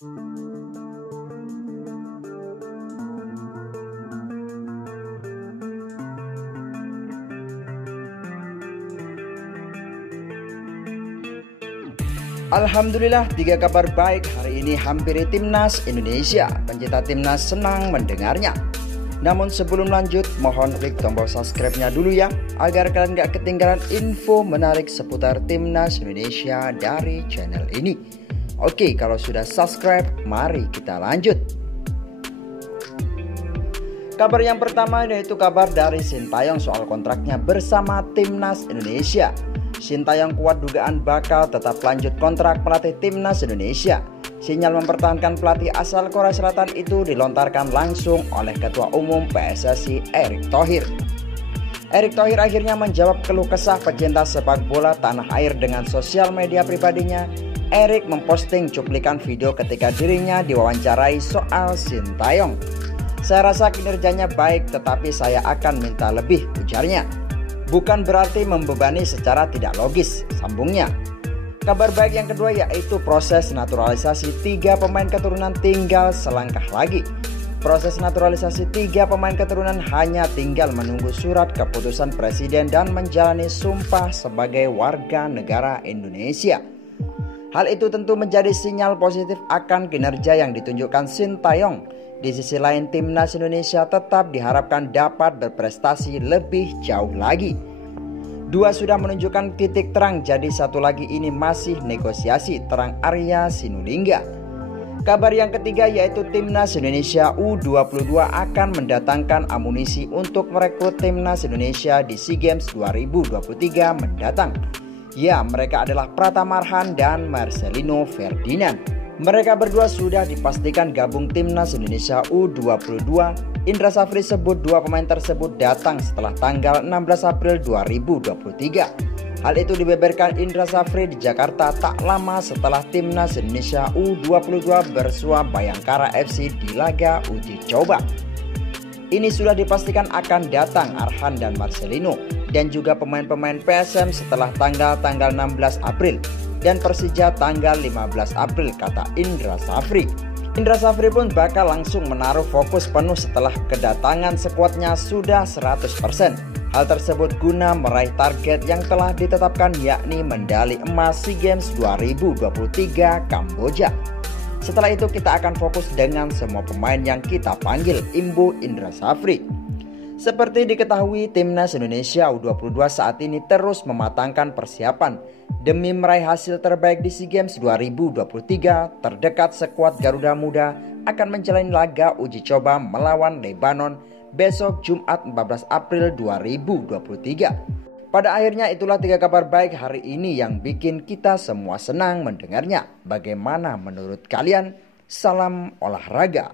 Alhamdulillah, 3 kabar baik hari ini hampiri Timnas Indonesia. Pencinta Timnas senang mendengarnya. Namun sebelum lanjut, mohon klik tombol subscribe-nya dulu ya, agar kalian gak ketinggalan info menarik seputar Timnas Indonesia dari channel ini. Oke, kalau sudah subscribe, mari kita lanjut. Kabar yang pertama yaitu kabar dari Sintayong soal kontraknya bersama Timnas Indonesia. Sintayong kuat dugaan bakal tetap lanjut kontrak pelatih Timnas Indonesia. Sinyal mempertahankan pelatih asal Korea Selatan itu dilontarkan langsung oleh Ketua Umum PSSI Erick Thohir. Erick Thohir akhirnya menjawab keluh kesah pecinta sepak bola tanah air dengan sosial media pribadinya. Erick memposting cuplikan video ketika dirinya diwawancarai soal Sintayong. "Saya rasa kinerjanya baik, tetapi saya akan minta lebih," ujarnya. "Bukan berarti membebani secara tidak logis," sambungnya. Kabar baik yang kedua yaitu proses naturalisasi 3 pemain keturunan tinggal selangkah lagi. Proses naturalisasi 3 pemain keturunan hanya tinggal menunggu surat keputusan Presiden dan menjalani sumpah sebagai warga negara Indonesia. Hal itu tentu menjadi sinyal positif akan kinerja yang ditunjukkan Sintayong. Di sisi lain, Timnas Indonesia tetap diharapkan dapat berprestasi lebih jauh lagi. 2 sudah menunjukkan titik terang, jadi 1 lagi ini masih negosiasi, terang Arya Sinulinga. Kabar yang ketiga yaitu Timnas Indonesia U22 akan mendatangkan amunisi untuk merekrut Timnas Indonesia di SEA Games 2023 mendatang. Ya, mereka adalah Pratama Arhan dan Marcelino Ferdinand. Mereka berdua sudah dipastikan gabung Timnas Indonesia U22. Indra Safri sebut 2 pemain tersebut datang setelah tanggal 16 April 2023. Hal itu dibeberkan Indra Safri di Jakarta tak lama setelah Timnas Indonesia U22 bersua Bayangkara FC di laga uji coba. Ini sudah dipastikan akan datang Arhan dan Marcelino dan juga pemain-pemain PSM setelah tanggal 16 April. Dan Persija tanggal 15 April, kata Indra Safri. Indra Safri pun bakal langsung menaruh fokus penuh setelah kedatangan skuadnya sudah 100%. Hal tersebut guna meraih target yang telah ditetapkan, yakni medali emas SEA Games 2023 Kamboja. Setelah itu kita akan fokus dengan semua pemain yang kita panggil, imbu Indra Safri. Seperti diketahui, Timnas Indonesia U22 saat ini terus mematangkan persiapan demi meraih hasil terbaik di SEA Games 2023. Terdekat skuad Garuda Muda akan menjalani laga uji coba melawan Lebanon besok Jumat 14 April 2023. Pada akhirnya itulah 3 kabar baik hari ini yang bikin kita semua senang mendengarnya. Bagaimana menurut kalian? Salam olahraga.